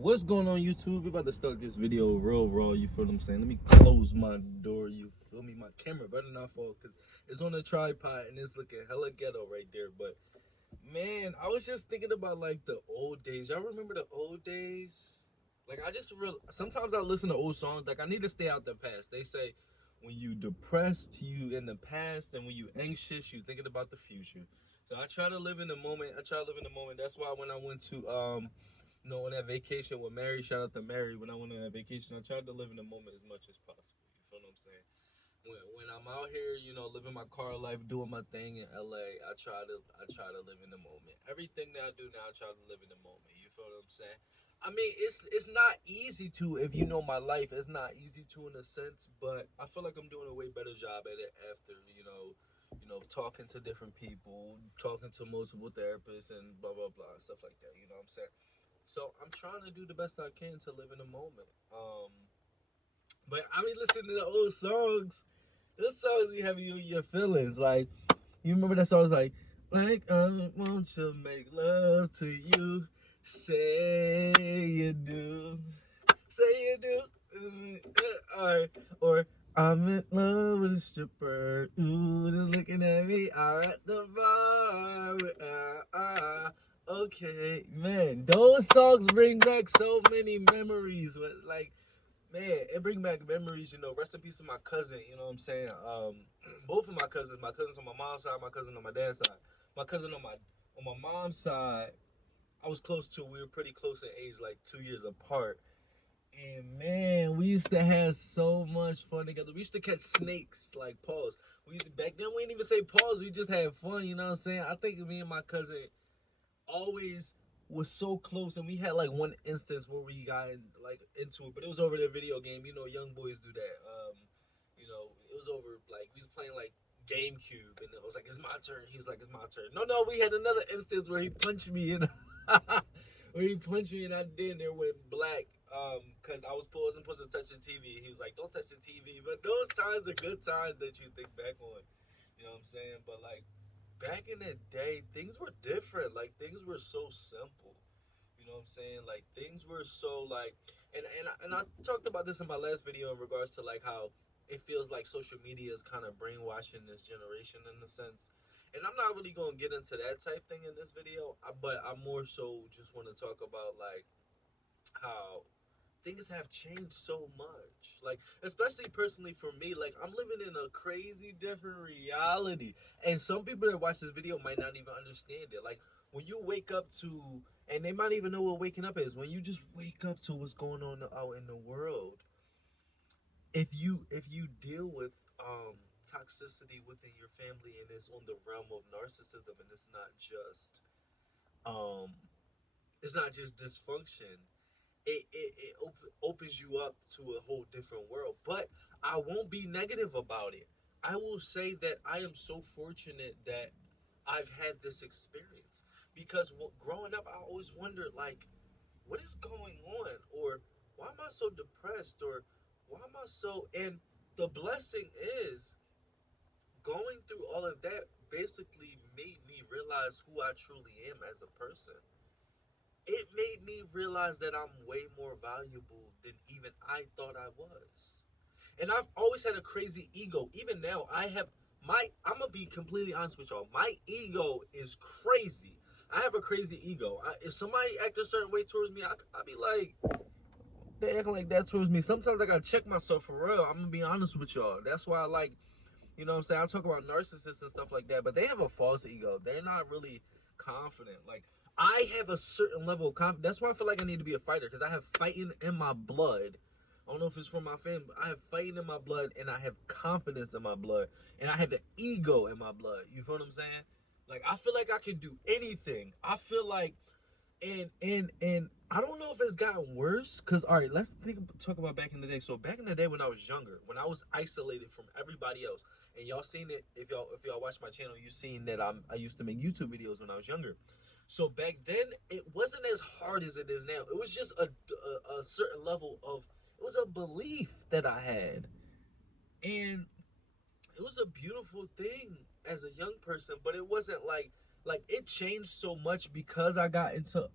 What's going on, YouTube? We about to start this video real raw, you feel what I'm saying? Let me close my door, you feel me? My camera better not fall because it's on a tripod and it's looking hella ghetto right there. But man, I was just thinking about like the old days. Y'all remember the old days? Like sometimes I listen to old songs. Like I need to stay out the past. They say when you depressed, you in the past, and when you anxious, you thinking about the future. So I try to live in the moment. That's why when I went to on that vacation with Mary, shout out to Mary. When I went on that vacation, I tried to live in the moment as much as possible. You feel what I'm saying? When I'm out here, living my car life, doing my thing in LA, I try to live in the moment. Everything that I do now, I try to live in the moment. You feel what I'm saying? I mean, it's not easy to, if you know my life, it's not easy to in a sense, but I feel like I'm doing a way better job at it after, talking to different people, talking to multiple therapists and blah blah blah, stuff like that. You know what I'm saying? So I'm trying to do the best I can to live in the moment. But I mean, listening to the old songs. Those songs be having you in your feelings. Like, you remember that song was like I want to make love to you. Say you do. Say you do. Or I'm in love with a stripper. Ooh, just looking at me. I'm at the bar. Okay, man, those songs bring back so many memories. Like, man, it bring back memories. Rest in peace to my cousin. You know what I'm saying? Both of my cousins on my mom's side, my cousin on my dad's side. My cousin on my mom's side, I was close to. We were pretty close in age, like 2 years apart. And man, we used to have so much fun together. We used to catch snakes, like pause. Back then we didn't even say pause. We just had fun. You know what I'm saying? I think me and my cousin always was so close, and we had like one instance where we got into it, but it was over the video game. Young boys do that. It was over, like, we was playing like GameCube, and it was like, it's my turn. He was like, it's my turn. No, we had another instance where he punched me, where he punched me, and I did, and it went black. Cause I wasn't supposed to touch the TV. He was like, "Don't touch the TV." But those times are good times that you think back on. You know what I'm saying? But like, back in the day, things were different. Like, things were so simple. You know what I'm saying? Like, things were so like, and I talked about this in my last video in regards to like how it feels like social media is kind of brainwashing this generation in a sense. And I'm not really gonna get into that type thing in this video, but I more so just want to talk about like how things have changed so much. Like, especially personally for me, like, I'm living in a crazy different reality. And some people that watch this video might not even understand it. Like, when you wake up to, and they might even know what waking up is, when you just wake up to what's going on out in the world, if you deal with toxicity within your family and it's on the realm of narcissism, and um it's not just dysfunction, it opens you up to a whole different world. But I won't be negative about it. I will say that I am so fortunate that I've had this experience, because growing up, I always wondered, like, what is going on, or why am I so depressed, or why am I so. And the blessing is, going through all of that basically made me realize who I truly am as a person. It made me realize that I'm way more valuable than even I thought I was. And I've always had a crazy ego. Even now, I'm gonna be completely honest with y'all. My ego is crazy. I have a crazy ego. If somebody act a certain way towards me, I be like, they acting like that towards me. Sometimes I gotta check myself for real. I'm gonna be honest with y'all. That's why I like, what I'm saying? I talk about narcissists and stuff like that, but they have a false ego. They're not really confident. Like, I have a certain level of confidence. That's why I feel like I need to be a fighter, because I have fighting in my blood. I don't know if it's from my family, but I have fighting in my blood, and I have confidence in my blood, and I have the ego in my blood. You feel what I'm saying? Like, I feel like I can do anything. I feel like, and I don't know if it's gotten worse. Cause all right, let's talk about back in the day. So back in the day when I was younger, when I was isolated from everybody else, and y'all seen it, if y'all watch my channel, you seen that I used to make YouTube videos when I was younger. So back then it wasn't as hard as it is now. It was just a certain level of, it was a belief that I had, and it was a beautiful thing as a young person. But it wasn't like it changed so much because I got into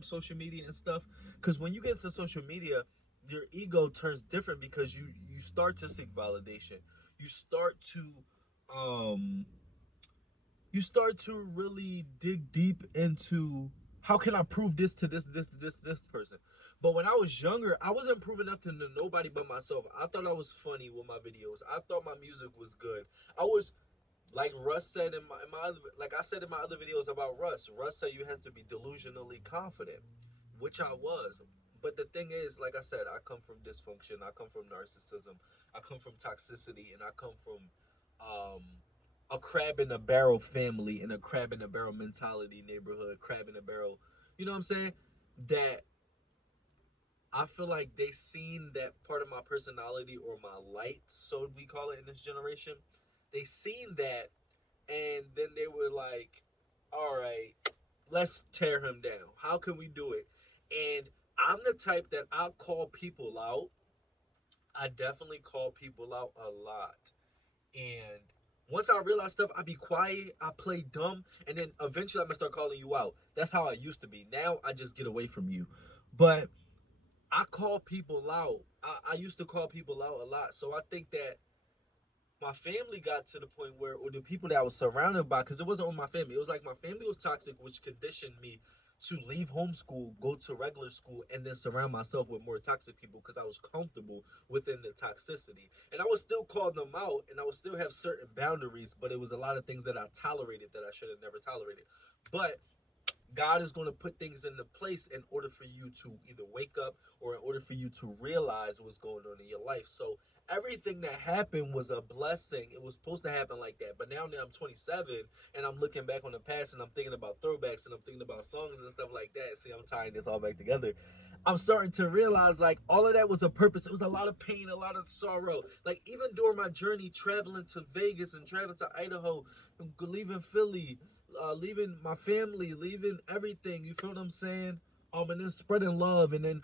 social media and stuff. Because when you get into social media, your ego turns different because you start to seek validation. You start to um you start to really dig deep into how can I prove this to this person. But when I was younger, I wasn't proving nothing to nobody but myself. I thought I was funny with my videos. I thought my music was good. I was like Russ said in my other, like I said in my other videos about Russ. Russ said you had to be delusionally confident, which I was. But the thing is, like I said, I come from dysfunction. I come from narcissism. I come from toxicity, and I come from um, a crab in a barrel family and a crab in a barrel mentality neighborhood. Crab in a barrel. You know what I'm saying? That I feel like they seen that part of my personality or my light, so we call it in this generation. They seen that, and then they were like, all right, let's tear him down. How can we do it? And I'm the type that I call people out. I definitely call people out a lot. And once I realize stuff, I be quiet, I play dumb, and then eventually I'm gonna start calling you out. That's how I used to be. Now I just get away from you. But I call people out. I used to call people out a lot. So I think that my family got to the point where, or the people that I was surrounded by, because it wasn't on my family. It was like my family was toxic, which conditioned me to leave homeschool, go to regular school, and then surround myself with more toxic people because I was comfortable within the toxicity. And I would still call them out, and I would still have certain boundaries, but it was a lot of things that I tolerated that I should have never tolerated. But God is going to put things into place in order for you to either wake up or in order for you to realize what's going on in your life. So everything that happened was a blessing. It was supposed to happen like that. But now that I'm 27 and I'm looking back on the past and I'm thinking about throwbacks and I'm thinking about songs and stuff like that. See, I'm tying this all back together. I'm starting to realize like all of that was a purpose. It was a lot of pain, a lot of sorrow. Like even during my journey traveling to Vegas and traveling to Idaho, and leaving Philly, leaving my family, leaving everything. You feel what I'm saying? And then spreading love, and then,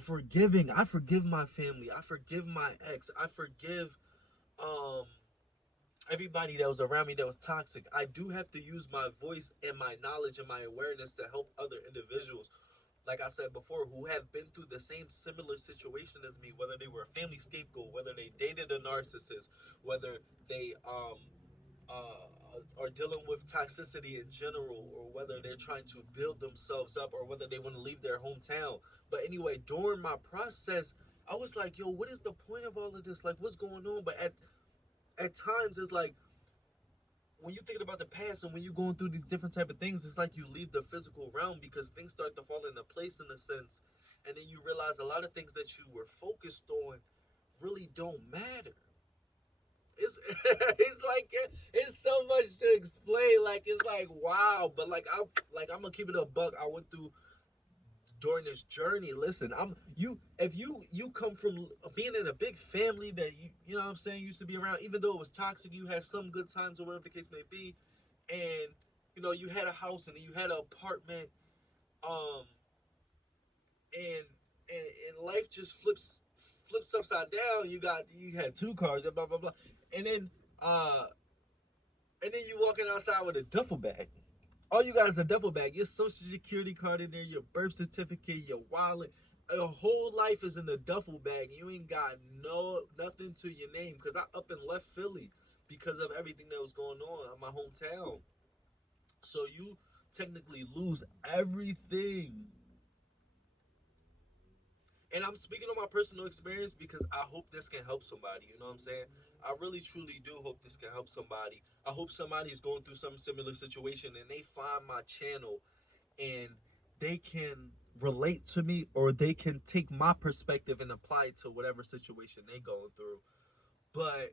forgiving. I forgive my family. I forgive my ex. I forgive um everybody that was around me that was toxic. I do have to use my voice and my knowledge and my awareness to help other individuals, like I said before, who have been through the same similar situation as me, whether they were a family scapegoat, whether they dated a narcissist, whether they are dealing with toxicity in general, or whether they're trying to build themselves up, or whether they want to leave their hometown. But anyway, during my process, I was like, yo, what is the point of all of this? Like, what's going on? But at times, it's like, when you're thinking about the past and when you're going through these different type of things, it's like you leave the physical realm because things start to fall into place in a sense. And then you realize a lot of things that you were focused on really don't matter. It's like it's so much to explain. Like it's like wow, but I'm gonna keep it a buck. I went through during this journey. Listen, I'm you. If you come from being in a big family that you know what I'm saying, used to be around, even though it was toxic, you had some good times or whatever the case may be, and you had a house and you had an apartment, um, and and life just flips upside down. You had two cars, blah blah blah, and then uh and then you walking outside with a duffel bag. All you got is a duffel bag. Your social security card in there, your birth certificate, your wallet. Your whole life is in a duffel bag. You ain't got nothing to your name. Because I up and left Philly because of everything that was going on in my hometown. So you technically lose everything. And I'm speaking on my personal experience because I hope this can help somebody. You know what I'm saying? I really truly do hope this can help somebody. I hope somebody is going through some similar situation and they find my channel and they can relate to me, or they can take my perspective and apply it to whatever situation they going through. But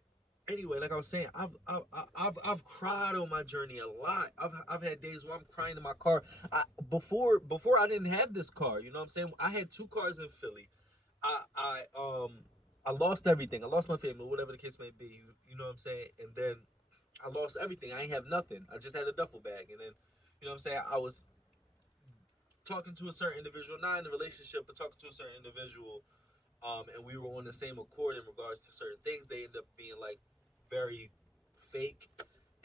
anyway, like I was saying, I've cried on my journey a lot. I've had days where I'm crying in my car. Before I didn't have this car. You know what I'm saying? I had two cars in Philly. I I um I lost everything. I lost my family, whatever the case may be. You know what I'm saying? And then I lost everything. I ain't have nothing. I just had a duffel bag. And then, you know what I'm saying? I was talking to a certain individual, not in a relationship, but talking to a certain individual, and we were on the same accord in regards to certain things. They ended up being like very fake,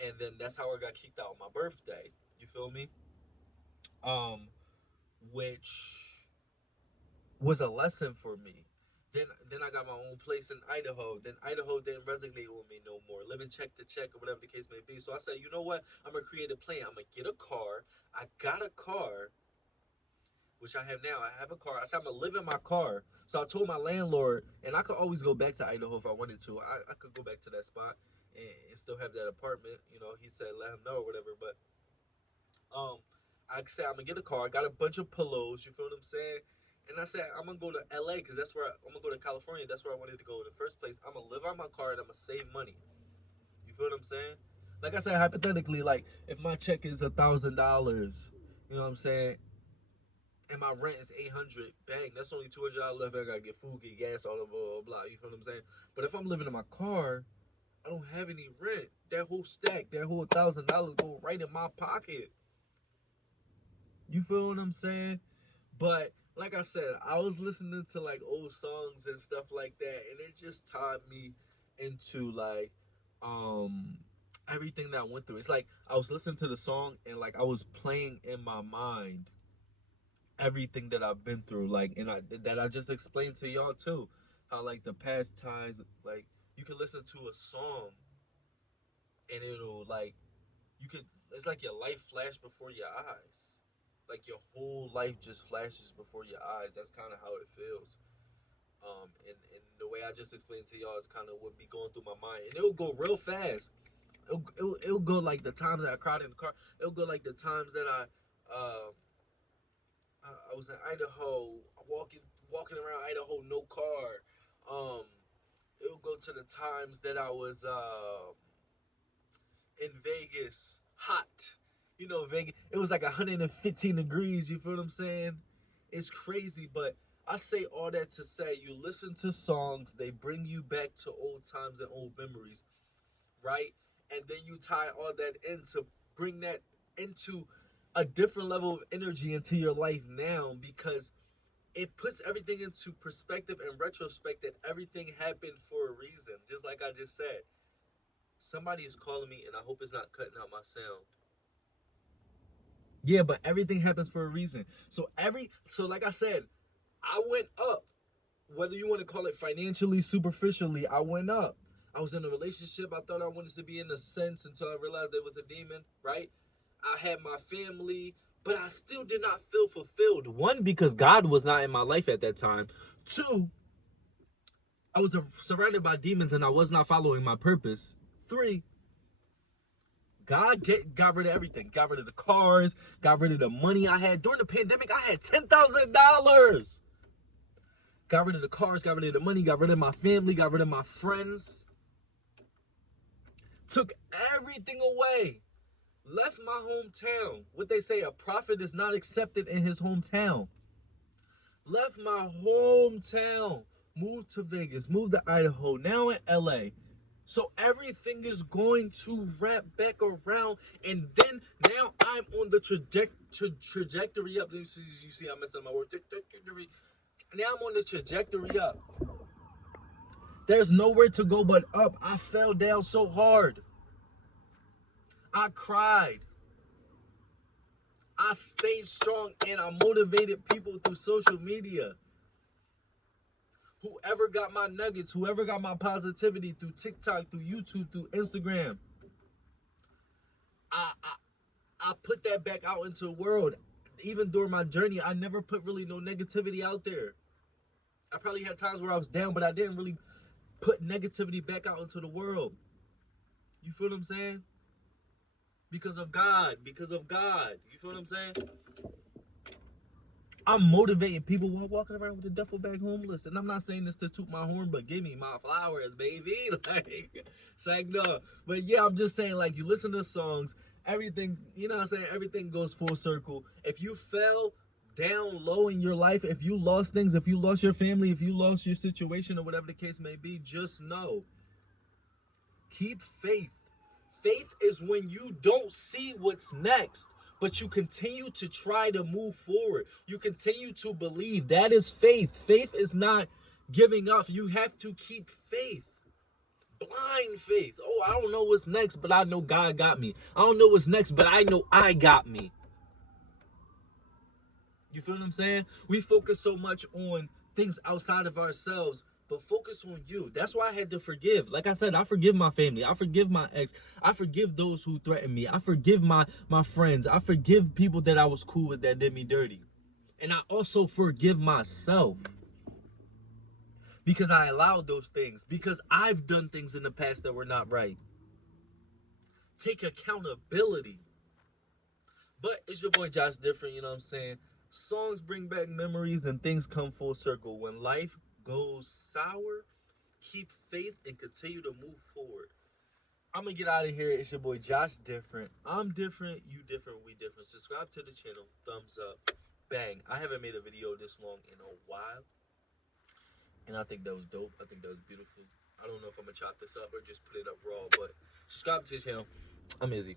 and then that's how I got kicked out on my birthday. You feel me? Um, which was a lesson for me. Then I got my own place in Idaho. Then Idaho didn't resonate with me no more. Living check to check or whatever the case may be. So I said, you know what? I'm gonna create a plan. I'm gonna get a car. I got a car, which I have now. I have a car. I said I'm gonna live in my car. So I told my landlord, and I could always go back to Idaho if I wanted to. I could go back to that spot and still have that apartment. You know, he said let him know or whatever. But um, I said I'm gonna get a car. I got a bunch of pillows. You feel what I'm saying? And I said I'm gonna go to LA because that's where I'm gonna go to California. That's where I wanted to go in the first place. I'm gonna live out my car and I'm gonna save money. You feel what I'm saying? Like I said, hypothetically, like if my check is $1,000, you know what I'm saying, and my rent is 800, bang, that's only $200 left. I gotta get food, get gas, all of blah, blah blah. You feel what I'm saying? But if I'm living in my car, I don't have any rent. That whole stack, that whole $1,000 go right in my pocket. You feel what I'm saying? But like I said, I was listening to like old songs and stuff like that, and it just tied me into like everything that I went through. It's like I was listening to the song and like I was playing in my mind everything that I've been through, like, and I just explained to y'all too, how like the past times, like you can listen to a song and it'll like you could, it's like your life flash before your eyes. Like your whole life just flashes before your eyes. That's kind of how it feels. And the way I just explained to y'all is kind of what be going through my mind, and it'll go real fast. It'll go like the times that I cried in the car. It'll go like the times that I was in Idaho, walking around Idaho, no car. It'll go to the times that I was in Vegas, hot. You know, Vegas, it was like 115 degrees. You feel what I'm saying? It's crazy, but I say all that to say you listen to songs, they bring you back to old times and old memories, right? And then you tie all that in to bring that into a different level of energy into your life now, because it puts everything into perspective and retrospect that everything happened for a reason. Just like I just said, somebody is calling me, and I hope it's not cutting out my sound. Yeah, but everything happens for a reason. So like I said, I went up. Whether you want to call it financially, superficially, I went up. I was in a relationship I thought I wanted to be in a sense until I realized there was a demon, right? I had my family, but I still did not feel fulfilled. One, because God was not in my life at that time. Two, I was surrounded by demons and I was not following my purpose. Three, God got rid of everything. Got rid of the cars, got rid of the money I had. During the pandemic, I had $10,000. Got rid of the cars, got rid of the money, got rid of my family, got rid of my friends. Took everything away. Left my hometown. What they say, a prophet is not accepted in his hometown. Left my hometown. Moved to Vegas, moved to Idaho, now in LA. So everything is going to wrap back around, and then now I'm on the trajectory up. You see, I messed up my word. Now I'm on the trajectory up. There's nowhere to go but up. I fell down so hard. I cried. I stayed strong, and I motivated people through social media. Whoever got my nuggets, whoever got my positivity through TikTok, through YouTube, through Instagram, I put that back out into the world. Even during my journey, I never put really no negativity out there. I probably had times where I was down, but I didn't really put negativity back out into the world. You feel what I'm saying? Because of God. Because of God. You feel what I'm saying? I'm motivating people while walking around with a duffel bag homeless. And I'm not saying this to toot my horn, but give me my flowers, baby. Like, saying no. But yeah, I'm just saying, like, you listen to songs, everything, you know what I'm saying? Everything goes full circle. If you fell down low in your life, if you lost things, if you lost your family, if you lost your situation or whatever the case may be, just know, keep faith. Faith is when you don't see what's next, but you continue to try to move forward. You continue to believe. That is faith. Faith is not giving up. You have to keep faith. Blind faith. Oh, I don't know what's next, but I know God got me. I don't know what's next, but I know I got me. You feel what I'm saying? We focus so much on things outside of ourselves, but focus on you. That's why I had to forgive. Like I said, I forgive my family. I forgive my ex. I forgive those who threatened me. I forgive my friends. I forgive people that I was cool with that did me dirty. And I also forgive myself because I allowed those things, because I've done things in the past that were not right. Take accountability. But it's your boy Josh Different, you know what I'm saying? Songs bring back memories and things come full circle. When life goes sour, keep faith and continue to move forward. I'm gonna get out of here. It's your boy Josh Different. I'm different, you different, we different. Subscribe to the channel, thumbs up, bang. I haven't made a video this long in a while, and I think that was dope. I think that was beautiful. I don't know if I'm gonna chop this up or just put it up raw, but subscribe to the channel. I'm Izzy.